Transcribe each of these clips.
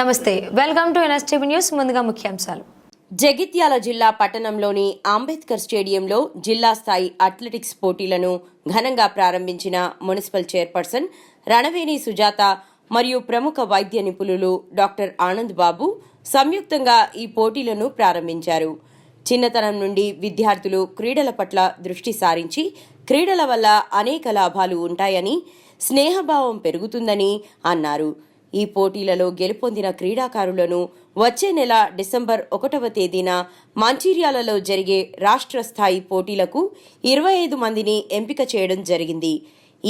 నమస్తే, welcome to NSTV news. ముందుగా ముఖ్యాంశాలు. జగిత్యాల జిల్లా పట్టణంలోని అంబేద్కర్ స్టేడియంలో జిల్లా స్థాయి అథ్లెటిక్స్ పోటీలను ఘనంగా ప్రారంభించిన మున్సిపల్ చైర్పర్సన్ రణవేణి సుజాత మరియు ప్రముఖ వైద్య నిపుణులు డాక్టర్ ఆనంద్ బాబు సంయుక్తంగా ఈ పోటీలను ప్రారంభించారు. చిన్నతనం నుండి విద్యార్థులు క్రీడల పట్ల దృష్టి సారించి క్రీడల వల్ల అనేక లాభాలు ఉంటాయని, స్నేహభావం పెరుగుతుందని అన్నారు. ఈ పోటీలలో గెలుపొందిన క్రీడాకారులను వచ్చే నెల డిసెంబర్ 1వ తేదీన మంచిర్యాలలో జరిగే రాష్ట్ర స్థాయి పోటీలకు 25 మందిని ఎంపిక చేయడం జరిగింది.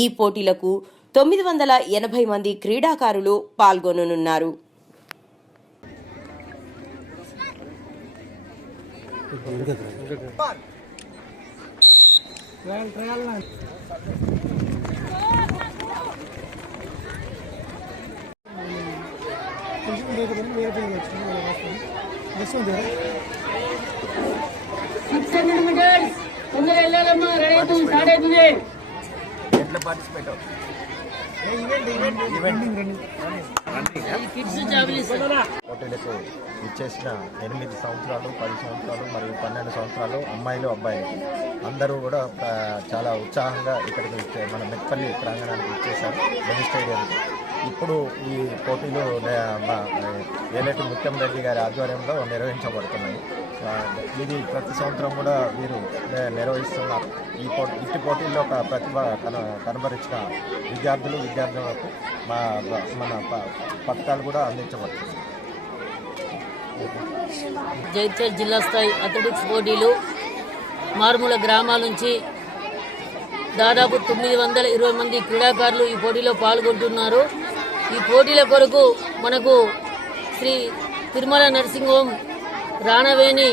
ఈ పోటీలకు 980 మంది క్రీడాకారులు పాల్గొననున్నారు. పోటీలకు ఇచ్చేసిన 8 సంవత్సరాలు, 10 సంవత్సరాలు మరియు 12 సంవత్సరాలు అమ్మాయిలు, అబ్బాయిలు అందరూ కూడా చాలా ఉత్సాహంగా ఇక్కడికి మన మెట్పల్లి ప్రాంగణానికి ఇచ్చేశారు, మినీ స్టేడియంకి. ఇప్పుడు ఈ పోటీలు ఏలేటి ముత్యం రెడ్డి గారి ఆధ్వర్యంలో నిర్వహించబడుతున్నాయి. ఇది ప్రతి సంవత్సరం కూడా వీరు నిర్వహిస్తున్నారు. ఇట్టి పోటీల్లో ఒక ప్రతిభ కనబరిచిన విద్యార్థులకు మన పథకాలు కూడా అందించబడుతుంది. జగిత్యాల జిల్లా స్థాయి అథ్లెటిక్స్ పోటీలు మారుమూల గ్రామాల నుంచి దాదాపు 920 మంది క్రీడాకారులు ఈ పోటీలో పాల్గొంటున్నారు. ఈ పోటీల కొరకు మనకు శ్రీ తిరుమల నర్సింగ్ హోమ్ రాణవేణి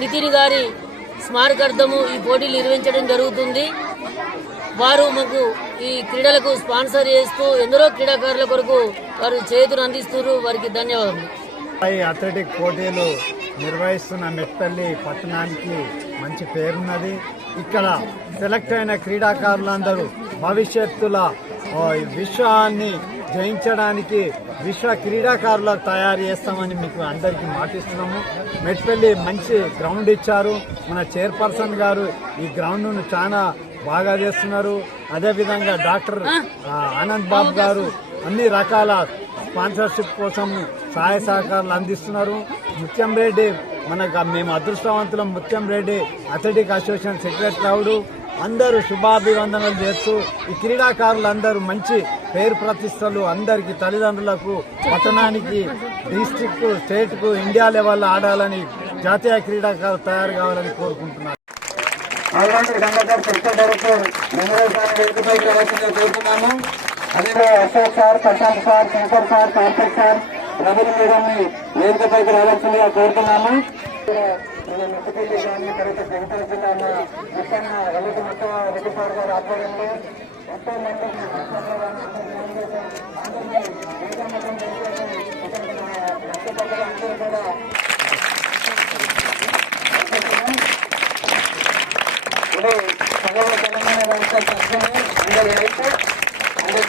నితిన్ గారి స్మారకార్థము ఈ పోటీలు నిర్వహించడం జరుగుతుంది. వారు మాకు ఈ క్రీడలకు స్పాన్సర్ చేస్తూ ఎందరో క్రీడాకారుల కొరకు వారు చేతులు అందిస్తున్నారు. వారికి ధన్యవాదాలు. అథ్లెటిక్ పోటీలు నిర్వహిస్తున్న మెట్పల్లి పట్టణానికి మంచి పేరున్నది. ఇక్కడ సెలెక్ట్ అయిన క్రీడాకారులందరూ భవిష్యత్తులో విశ్వాన్ని జయించడానికి విశ్వ క్రీడాకారులకు తయారు చేస్తామని మీకు అందరికీ మాటిస్తున్నాము. మెట్పల్లి మంచి గ్రౌండ్ ఇచ్చారు. మన చైర్పర్సన్ గారు ఈ గ్రౌండ్ను చాలా బాగా చేస్తున్నారు. అదేవిధంగా డాక్టర్ ఆనంద్ బాబు గారు అన్ని రకాల స్పాన్సర్షిప్ కోసం సహాయ సహకారాలు అందిస్తున్నారు. ముత్యం రెడ్డి మేము అదృష్టవంతులం. ముత్యం రెడ్డి అథ్లెటిక్ అసోసియేషన్ సెక్రటరీ అవుడు అందరూ శుభాభివందనలు చేస్తూ ఈ క్రీడాకారులందరూ మంచి పేరు ప్రతిష్టలు అందరికీ తల్లిదండ్రులకు, పట్టణానికి, డిస్ట్రిక్ట్, స్టేట్కు, ఇండియా లెవెల్లో ఆడాలని, జాతీయ క్రీడాకారులు తయారు కావాలని కోరుకుంటున్నారు. అదే Ashok sir, Prashant sir, Shankar sir, Karthik sir, Ramana మేడంని వేదికపైకి రావాల్సిందిగా కోరుతున్నాము. మెట్టుపల్లి కానీ తర్వాత జగిత్యాల జిల్లా ముఖ్యంగా రెడ్డి రెడ్డి సార్ గారి ఆధ్వర్యంలో ఎంతో మంది కూడా ఇప్పుడు సగవ తెలంగాణ రాష్ట్ర సంఘమే అందరి అయితే అందరి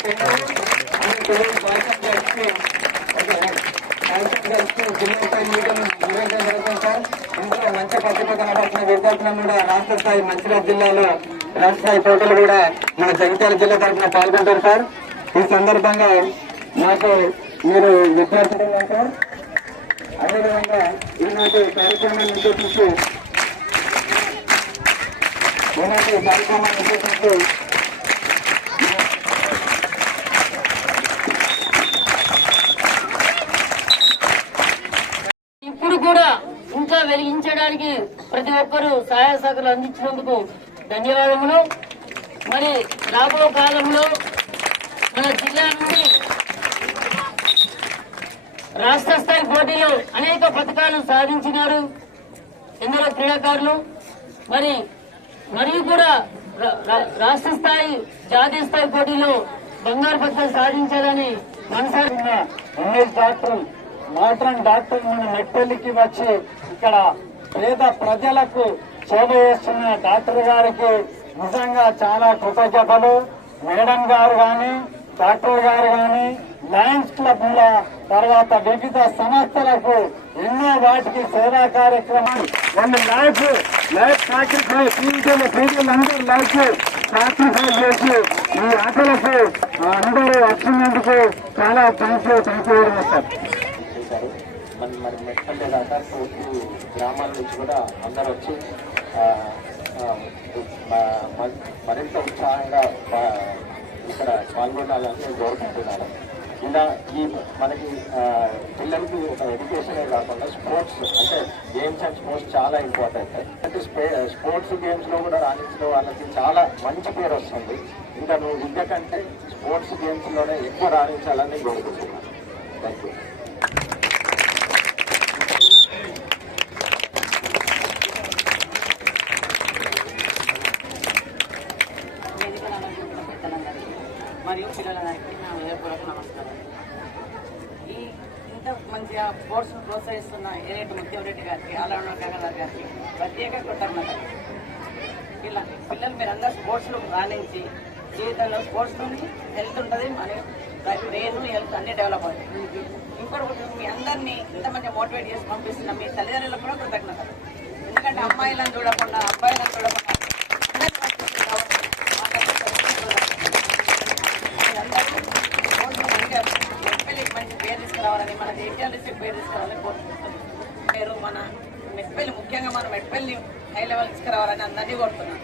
తెలుగు భాష కలిసి జిల్లా మీటింగ్ నిర్వహించడం జరుగుతుంది సార్. ఇందులో మంచి ప్రతిభ కనబడుతున్న విద్యార్థులను కూడా రాష్ట్ర స్థాయి మంచిర్యాల జిల్లాలో రాష్ట్ర స్థాయి పోటీలు కూడా మన జగిత్యాల జిల్లా తరఫున పాల్గొంటారు సార్. ఈ సందర్భంగా నాకు మీరు విద్యార్థులు సార్. అదేవిధంగా ఈనాటి కార్యక్రమాన్ని ఉద్దేశించి ఇప్పుడు కూడా ఇంకా వెలిగించడానికి ప్రతి ఒక్కరూ సహాయ సహకారాలు అందించినందుకు ధన్యవాదములు. మరి రాబో కాలంలో మన జిల్లా నుండి రాష్ట్ర స్థాయి పోటీలో అనేక పథకాలు సాధించినారు ఎందరో క్రీడాకారులు. మరియు కూడా రాష్ట్ర స్థాయి, జాతీయ స్థాయి పోటీలో బంగారు పథకాలు సాధించాలని మనసారి డాక్టర్ మన మెట్పల్లికి వచ్చి ఇక్కడ పేద ప్రజలకు సేవ చేస్తున్న డాక్టర్ గారికి నిజంగా చాలా కృతజ్ఞతలు. మేడం గారు కానీ డాక్టర్ గారు కానీ లయన్స్ క్లబ్ల తర్వాత వివిధ సంస్థలకు ఎన్నో వాటికి సేవా కార్యక్రమాలు వాళ్ళు లైఫ్ సాక్రిఫైస్ అందరూ లైఫ్ సాక్రిఫైస్ చేసి ఈ ఆటలకు అందరూ వచ్చినందుకు చాలా థ్యాంక్ యూ సార్. మరి మెట్పల్లె దాకా పూర్తి గ్రామాల నుంచి కూడా అందరూ వచ్చి మరింత ఉత్సాహంగా ఇక్కడ పాల్గొనాలని నేను కోరుకుంటున్నాను. ఇలా ఈ మనకి పిల్లలకి ఒక ఎడ్యుకేషనే కాకుండా స్పోర్ట్స్ అంటే గేమ్స్ అండ్ స్పోర్ట్స్ చాలా ఇంపార్టెంట్. అంటే స్పోర్ట్స్ గేమ్స్లో కూడా రాణించిన వాళ్ళకి చాలా మంచి పేరు వస్తుంది. ఇంకా నువ్వు విద్య కంటే స్పోర్ట్స్ గేమ్స్లోనే ఎక్కువ రాణించాలని కోరుకుంటున్నాను. Thank you. మరియు పిల్లలందరికీ నా హృదయపూర్వక నమస్కారం. ఈ ఇంత మంచిగా స్పోర్ట్స్ ప్రోత్సహిస్తున్న ఏరెడ్డి ముత్యంరెడ్డి గారికి, ఆలవణ గంగాధర్ గారికి ప్రత్యేక కృతజ్ఞతలు. ఇలా పిల్లలు మీరందరూ స్పోర్ట్స్లో రాణించి జీవితంలో స్పోర్ట్స్లోని హెల్త్ ఉంటుంది, మరియు బ్రెయిన్ హెల్త్ అన్ని డెవలప్ అవుతుంది. ఇంకొకటి మీ అందరినీ ఇంత మంచిగా మోటివేట్ చేసి పంపిస్తున్న మీ తల్లిదండ్రులకు కూడా కృతజ్ఞతలు. ఎందుకంటే అమ్మాయిలను చూడకుండా అబ్బాయిలను చూడకుండా మంచి పేరు తీసుకురావాలని, మన దేశాలు పేరు తీసుకురావాలని కోరుకుంటున్నాను. పేరు మన మెట్పల్లి, ముఖ్యంగా మన మెట్పల్లి హై లెవెల్ తీసుకురావాలని అందరినీ కోరుతున్నాను.